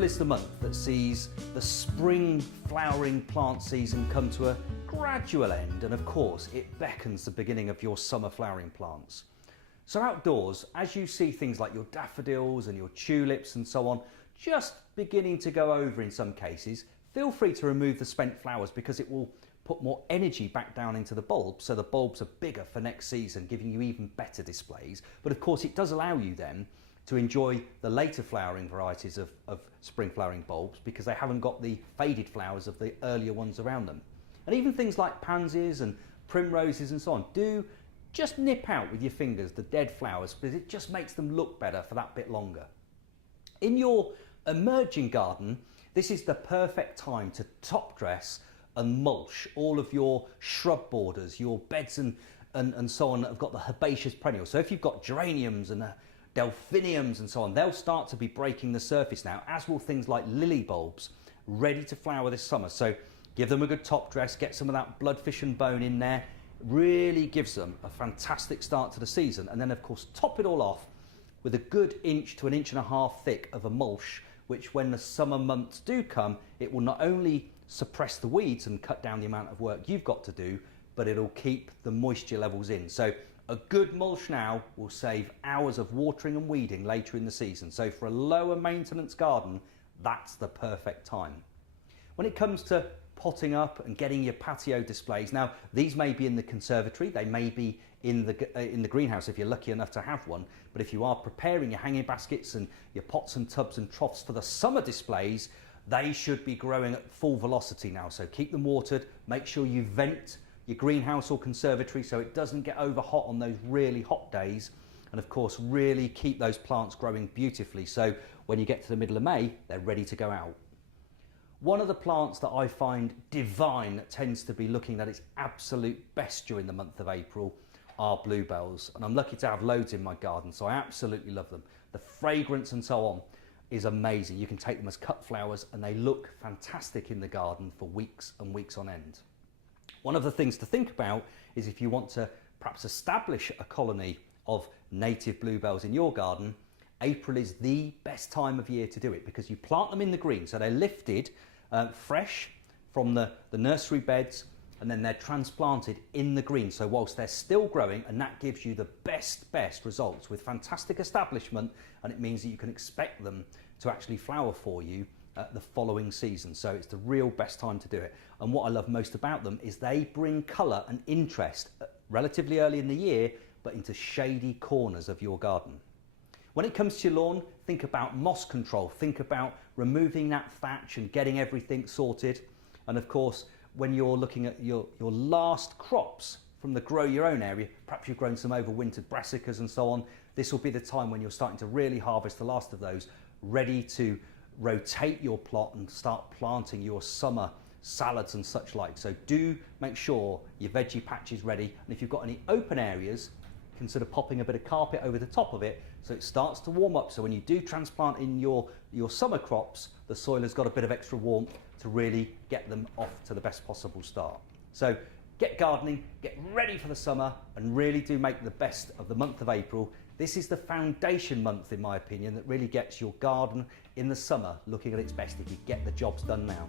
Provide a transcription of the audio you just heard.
April is the month that sees the spring flowering plant season come to a gradual end, and of course it beckons the beginning of your summer flowering plants. So outdoors, as you see things like your daffodils and your tulips and so on just beginning to go over in some cases, feel free to remove the spent flowers because it will put more energy back down into the bulbs, so the bulbs are bigger for next season, giving you even better displays. But of course it does allow you then to enjoy the later flowering varieties of spring flowering bulbs because they haven't got the faded flowers of the earlier ones around them. And even things like pansies and primroses and so on, do just nip out with your fingers the dead flowers because it just makes them look better for that bit longer. In your emerging garden, this is the perfect time to top dress and mulch all of your shrub borders, your beds and so on that have got the herbaceous perennials. So if you've got geraniums and delphiniums and so on, they'll start to be breaking the surface now, as will things like lily bulbs ready to flower this summer. So give them a good top dress, get some of that bloodfish and bone in there, really gives them a fantastic start to the season. And then of course top it all off with a good 1 to 1.5 inches thick of a mulch, which when the summer months do come, it will not only suppress the weeds and cut down the amount of work you've got to do, but it'll keep the moisture levels in. So a good mulch now will save hours of watering and weeding later in the season. So for a lower maintenance garden, that's the perfect time. When it comes to potting up and getting your patio displays, now these may be in the conservatory, they may be in the greenhouse if you're lucky enough to have one, but if you are preparing your hanging baskets and your pots and tubs and troughs for the summer displays, they should be growing at full velocity now. So keep them watered, make sure you vent your greenhouse or conservatory so it doesn't get over hot on those really hot days, and of course really keep those plants growing beautifully so when you get to the middle of May they're ready to go out. One of the plants that I find divine that tends to be looking at its absolute best during the month of April are bluebells, and I'm lucky to have loads in my garden, so I absolutely love them. The fragrance and so on is amazing. You can take them as cut flowers and they look fantastic in the garden for weeks and weeks on end. One of the things to think about is if you want to perhaps establish a colony of native bluebells in your garden, April is the best time of year to do it because you plant them in the green. So they're lifted fresh from the nursery beds and then they're transplanted in the green. So whilst they're still growing, and that gives you the best results with fantastic establishment, and it means that you can expect them to actually flower for you the following season. So it's the real best time to do it. And what I love most about them is they bring colour and interest relatively early in the year, but into shady corners of your garden. When it comes to your lawn, think about moss control, think about removing that thatch and getting everything sorted. And of course, when you're looking at your last crops from the grow your own area, perhaps you've grown some overwintered brassicas and so on, this will be the time when you're starting to really harvest the last of those, ready to rotate your plot and start planting your summer salads and such like. So do make sure your veggie patch is ready, and if you've got any open areas, consider popping a bit of carpet over the top of it so it starts to warm up, so when you do transplant in your summer crops, the soil has got a bit of extra warmth to really get them off to the best possible start. So get gardening, get ready for the summer, and really do make the best of the month of April. This is the foundation month, in my opinion, that really gets your garden in the summer looking at its best if you get the jobs done now.